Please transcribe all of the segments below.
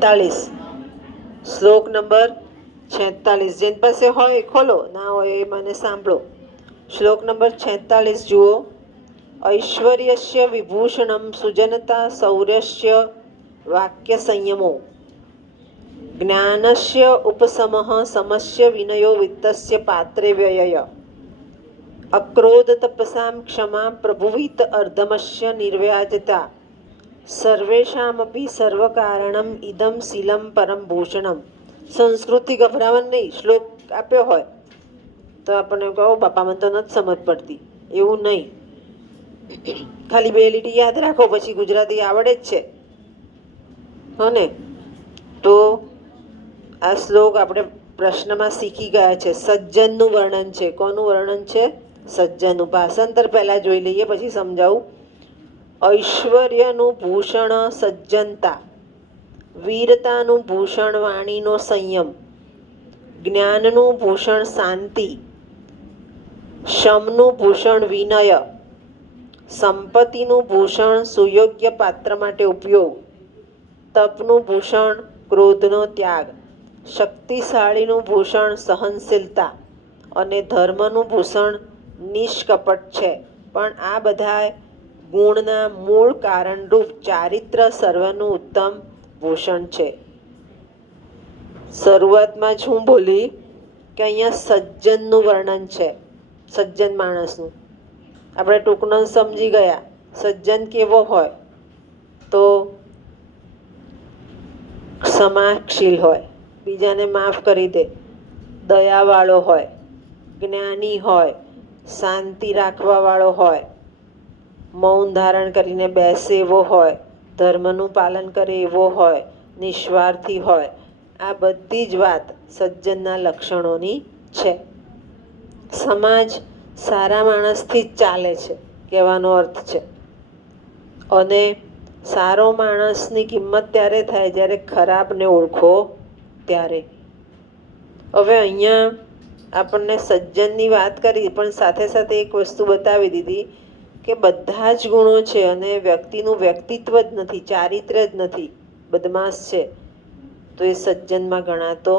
46 શ્લોક નંબર 46 જેન પાસે હોય ખોલો, ના હોય એ મને સાંભળો. શ્લોક નંબર 46 જુઓ. ઐશ્વર્યસ્ય વિભૂષણમ સુજનતા શૌર્યસ્ય વાક્ય સંયમો જ્ઞાનસ્ય ઉપસમઃ સમસ્ય વિનયો વિત્તસ્ય પાત્રે વ્યયય અક્રોધ તપસામ ક્ષમા પ્રભુવિત અર્ધમસ્ય નિર્વ્યાજતા સર્વેષામપી સર્વકારણમ ઇદમ શીલમ પરમ ભૂષણમ. સંસ્કૃતિ ગભરાવાનું નહીં. શ્લોક આપ્યો હોય તો આપણને કહો બાપા મને તો નથી સમજ પડતી, એવું નહીં. ખાલી બે લીટી યાદ રાખો, પછી ગુજરાતી આવડે જ છે હો ને. તો આ શ્લોક આપણે પ્રશ્નમાં શીખી ગયા છે. સજ્જનનું વર્ણન છે. કોનું વર્ણન છે? સજ્જનનું. ભાષાંતર પહેલાં જોઈ લઈએ, પછી સમજાવું. ઐશ્વર્યનું ભૂષણ સજ્જનતા, વીરતાનું ભૂષણ વાણીનો સંયમ, જ્ઞાનનું ભૂષણ શાંતિ, શમનું ભૂષણ વિનય, સંપત્તિનું ભૂષણ સુયોગ્ય પાત્ર માટે ઉપયોગ, તપનું ભૂષણ ક્રોધનો ત્યાગ, શક્તિશાળીનું ભૂષણ સહનશીલતા અને ધર્મનું ભૂષણ નિષ્કપટ છે. પણ આ બધા ગુણના મૂળ કારણરૂપ ચારિત્ર સર્વનું ઉત્તમ ભૂષણ છે. શરૂઆતમાં જ હું બોલી કે અહીંયા સજ્જનનું વર્ણન છે, સજ્જન માણસનું. આપણે ટૂંકનો સમજી ગયા. સજ્જન કેવો હોય તો ક્ષમાશીલ હોય, બીજાને માફ કરી દે, દયાવાળો હોય, જ્ઞાની હોય, શાંતિ રાખવાવાળો હોય, મૌન ધારણ કરીને બેસે એવો હોય, ધર્મનું પાલન કરે એવો હોય, નિસ્વાર્થી હોય. આ બધી જ વાત સજ્જનના લક્ષણોની છે. સમાજ સારા માણસથી જ ચાલે છે કહેવાનો અર્થ છે. અને સારો માણસની કિંમત ત્યારે થાય જ્યારે ખરાબને ઓળખો ત્યારે. હવે અહીંયા આપણને સજ્જનની વાત કરી, પણ સાથે સાથે એક વસ્તુ બતાવી દીધી કે બધા જ ગુણો છે અને વ્યક્તિનું વ્યક્તિત્વ જ નથી, ચારિત્ર જ નથી, બદમાશ છે, તો એ સજ્જનમાં ગણાતો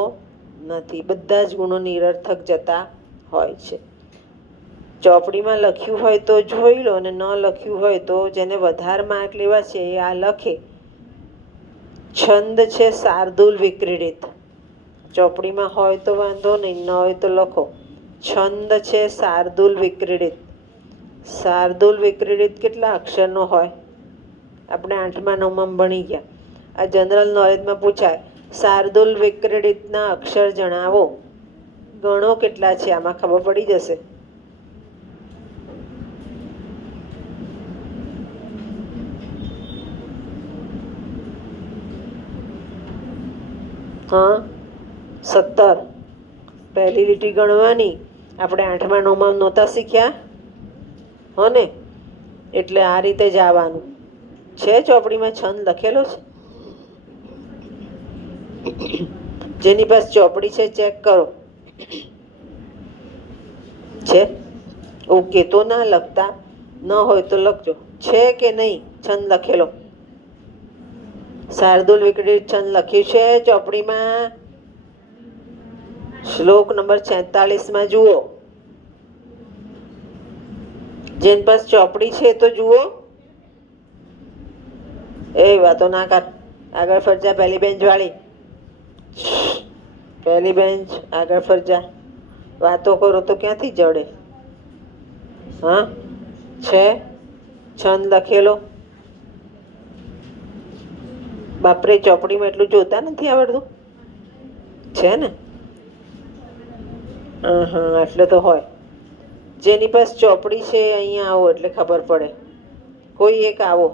નથી. બધા જ ગુણો નિરર્થક જતા હોય છે. ચોપડીમાં લખ્યું હોય તો જોઈ લો, અને ન લખ્યું હોય તો જેને વધારે માર્ક લેવા છે એ આ લખે. છંદ છે શાર્દુલ વિક્રીડિત. ચોપડીમાં હોય તો વાંધો નહીં, ન હોય તો લખો. છંદ છે શાર્દુલ વિક્રીડિત. શાર્દુલ વિક્રીડિત કેટલા અક્ષરનો હોય? આપણે 8મા 9માં ભણી ગયા. આ જનરલ નોલેજમાં પૂછાય, શાર્દુલ વિક્રીડિતના અક્ષર જણાવો. ગણો કેટલા છે, આમાં ખબર પડી જશે. હા, 17. પહેલી લીટી ગણવાની. આપણે 8મા 9માં નહોતા શીખ્યા હો ને? એટલે આ રીતે જ આવવાનું છે. ચોપડીમાં છંદ લખેલો છે. જેની પાસે ચોપડી છે ચેક કરો. છે? ઓકે, તો ના લખતા, ન હોય તો લખજો. છે કે નહીં છંદ લખેલો? શાર્દુલ વિક્રીડિત છંદ લખ્યું છે ચોપડીમાં. શ્લોક નંબર 46માં જુઓ. જેની પાસે ચોપડી છે તો જુઓ. એ વાતો ના કર, આગળ ફરજા. પહેલી બેન્ચ વાળી, પહેલી બેન્ચ આગળ ફરજા. વાતો કરો તો ક્યાંથી જડે? હા, છે છંદ લખેલો. બાપરે, ચોપડીમાં એટલું જોતા નથી આવડતું? છે ને? હા, એટલે તો હોય. જેની પાસે ચોપડી છે અહીંયા આવો એટલે ખબર પડે. કોઈ એક આવો.